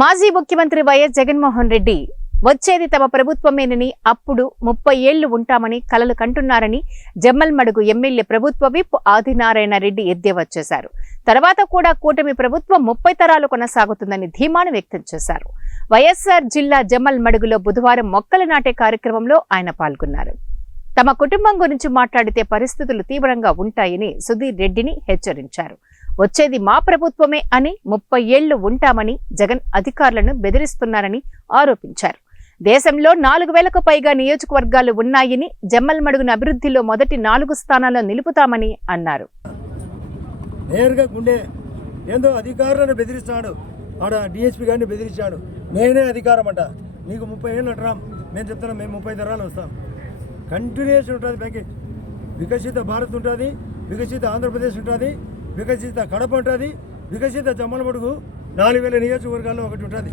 మాజీ ముఖ్యమంత్రి వైఎస్ జగన్మోహన్ రెడ్డి వచ్చేది తమ ప్రభుత్వమేనని అప్పుడు 30 ఏళ్లు ఉంటామని కలలు కంటున్నారని జమ్మలమడుగు ఎమ్మెల్యే ప్రభుత్వ విప్ ఆదినారాయణ రెడ్డి ఎద్దేవా చేశారు. తర్వాత కూడా కూటమి ప్రభుత్వం 30 తరాలు కొనసాగుతుందని ధీమాను వ్యక్తం చేశారు. వైఎస్ఆర్ జిల్లా జమ్మలమడుగులో బుధవారం మొక్కలు నాటే కార్యక్రమంలో ఆయన పాల్గొన్నారు. తమ కుటుంబం గురించి మాట్లాడితే పరిస్థితులు తీవ్రంగా ఉంటాయని సుధీర్ రెడ్డిని హెచ్చరించారు. వచ్చేది మా ప్రభుత్వమే అని 30 ఏళ్లు ఉంటామని జగన్ అధికారులను బెదిరిస్తున్నారని ఆరోపించారు. దేశంలో 4000కు పైగా నియోజకవర్గాలు ఉన్నాయని జమ్మలమడుగును అభివృద్ధిలో మొదటి 4 స్థానాల్లో నిలుపుతామని అన్నారు. నేరుగా గుండె ఏందో అధికారులను బెదిరిస్తాడు, ఆడ డిఎస్పీ గారిని బెదిరించాడు. నేనే అధికారం అంట, నీకు 30 ఏళ్ళు అంటాం, మేము చెప్తున్నాం మేము 30 తరాలు వస్తాం. కంటిన్యూషన్ ఉంటుంది ప్యాకేజ్. వికసిత భారత్ ఉంటుంది, వికసిత ఆంధ్రప్రదేశ్ ఉంటుంది, వికసిత కడప ఉంటుంది, వికసిత జమ్మలమడుగు 4000 నియోజకవర్గాల్లో ఒకటి ఉంటుంది.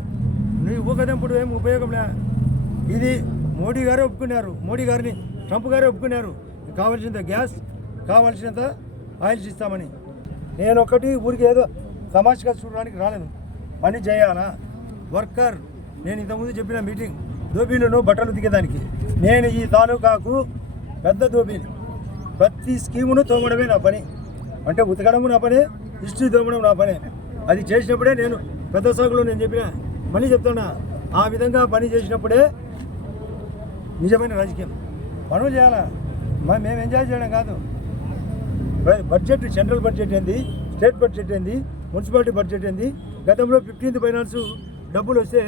నువ్వు ఊకదంపుడు ఏం ఉపయోగం లే. ఇది మోడీ గారే ఒప్పుకున్నారు, మోడీ గారిని ట్రంప్ గారే ఒప్పుకున్నారు. కావాల్సినంత గ్యాస్, కావాల్సినంత ఆయిల్స్ ఇస్తామని. నేను ఒకటి ఊరికి ఏదో తమాషగా చూడడానికి రాలేదు, పని చేయాలా. వర్కర్, నేను ఇంతకుముందు చెప్పిన మీటింగ్, దోబీలను బట్టలు ఉతికేదానికి నేను ఈ తాలూకాకు పెద్ద దోబీని. ప్రతి స్కీమును తోమడమే నా పని, అంటే ఉతకడము నా పనే, హిస్టరీ తోమడం నా పనే. అది చేసినప్పుడే నేను పెద్ద సాగులో నేను చెప్పిన మళ్ళీ చెప్తున్నా, ఆ విధంగా పని చేసినప్పుడే నిజమైన రాజకీయం. పనులు చేయాలా, మేము ఎంజాయ్ చేయడం కాదు. బడ్జెట్, సెంట్రల్ బడ్జెట్ ఏంది, స్టేట్ బడ్జెట్ ఏంది, మున్సిపాలిటీ బడ్జెట్ ఏంది. గతంలో 15th ఫైనాన్స్ డబ్బులు వస్తే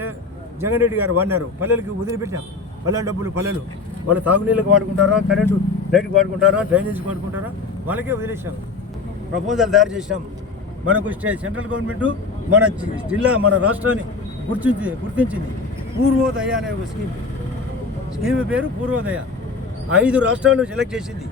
జగన్ రెడ్డి గారు వాడినారు, పల్లెలకి వదిలిపెట్టాం. పల్లెల డబ్బులు పల్లెలు వాళ్ళు తాగునీళ్ళకి వాడుకుంటారా, కరెంటు లైట్కి వాడుకుంటారా, డ్రైనేజ్కి వాడుకుంటారా, వాళ్ళకే వదిలేసాం. ప్రపోజల్ తయారు చేసాం. మనకు సెంట్రల్ గవర్నమెంట్ మన జిల్లా, మన రాష్ట్రాన్ని గుర్తించింది. పూర్వోదయ అనే ఒక స్కీమ్ పేరు పూర్వోదయ. 5 రాష్ట్రాలను సెలెక్ట్ చేసింది.